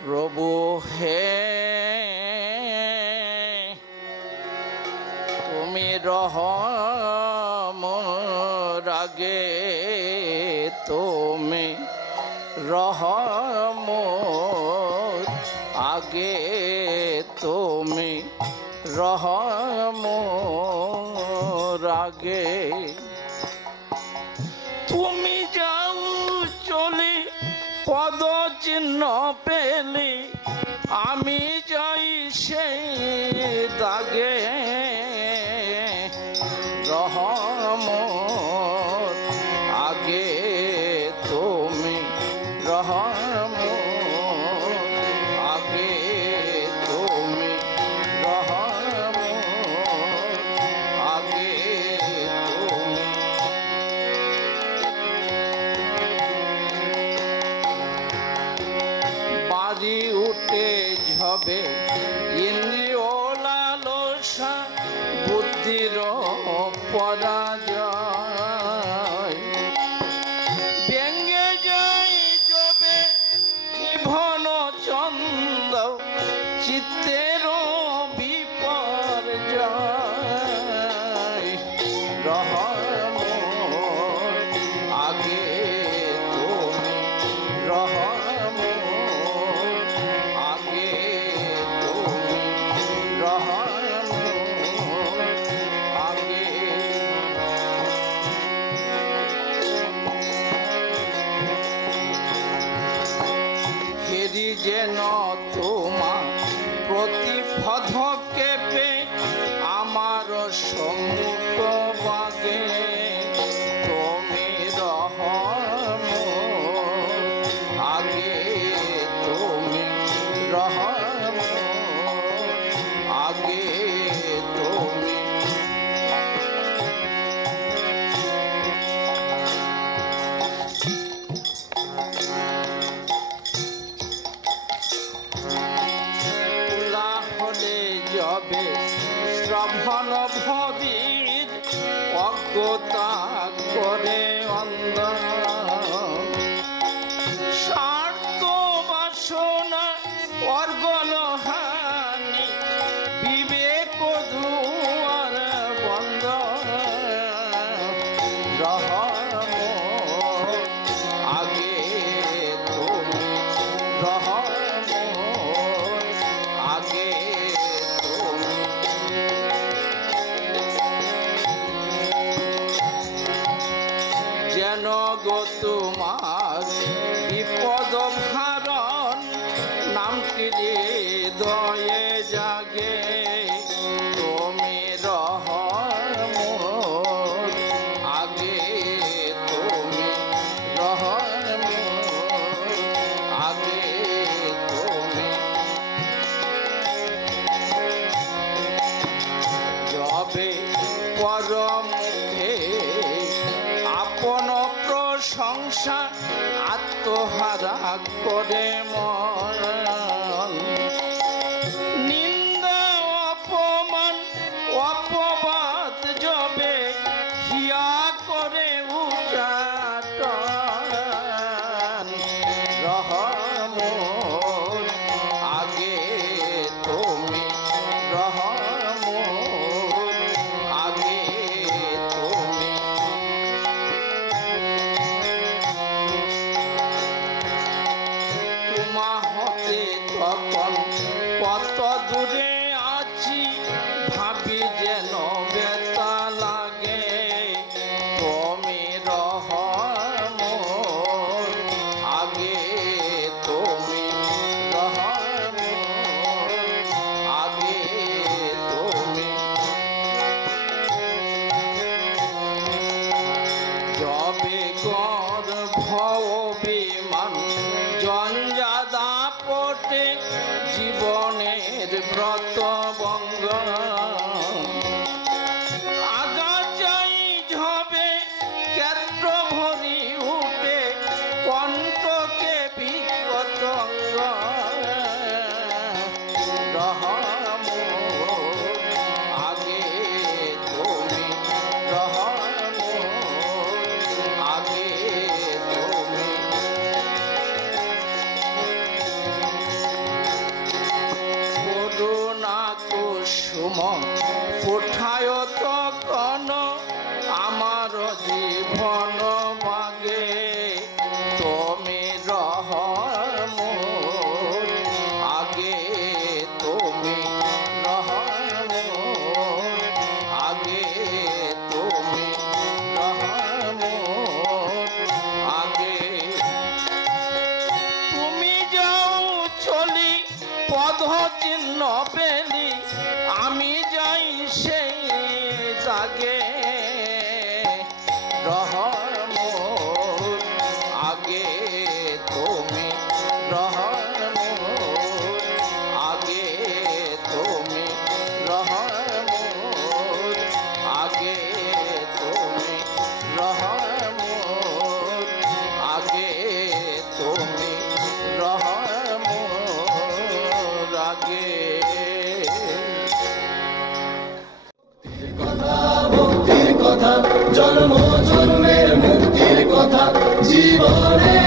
প্রভু হে তুমি রহম রাগে তুমি রহম আগে তুমি রহম রাগে তুমি যাও চলে পদ চিহ্ন পেলে আমি যাই সেই দাগে রহম আগে তুমি রহম আগে তুমি রহম আগে তুমি বাড়ি উঠে ঝবে ইন্দ্রিয় লালসা বুদ্ধির পরাজয় ব্যঙ্গে যাই যবে জীবন চন্দ চিত্তের বিপর্যয় রহম আগে তুমি রহম আগে তুমি রহম আগে হেরি যেন তোমার প্রতিপদকে পে আমার সম্মুখ বাগে তুমি রহম আগে তুমি রহম আগে তুমি যবে শ্রবণ ভবীর অজ্ঞতা করে অন্ধ স্বার্থ বাসনা অর্গল হানি বিবেক ধুয়ার বন্ধ রহম আগে তুমি রহম আগে যেন গো তোমার বিপদ ভারণ নামটি হৃদয়ে জাগে তুমি রহম আগে তুমি রহম আগে তুমি যবে পরমুখে আপন প্রশংসা আত্মহারা করে মন নিন্দা অপমান অপবাদ যবে হিয়া করে উচ্চাটন রহম আগে তুমি রহম আগে তুমি হতে তখন কত দূরে আছি ভাবি যেন ব্যথা লাগে তুমি রহম আগে তুমি রহম আগে তুমি যবে গর্ভ বিমান জঞ্জাদা পটে জীবনের ব্রত বঙ্গ আগাচাই ঝবে ক্ষেত্র ভরি উঠে কণ্ঠকে বিপতঙ্গ রহম আগে তুমি রহম আগে তুমি তুম ফুঠায় তখন আমার জীবন মাগে তুমি রহম আগে তুমি রহম আগে তুমি রহম আগে তুমি যাও চলি পদ চিহ্ন পেলি আমি যাই সেই জাগে রহম আগে তুমি রহম আগে তুমি রহম আগে তুমি রহম আগে তুমি রহম আগে ভক্তির কথা জন্ম জন্মের মুক্তির কথা জীবনে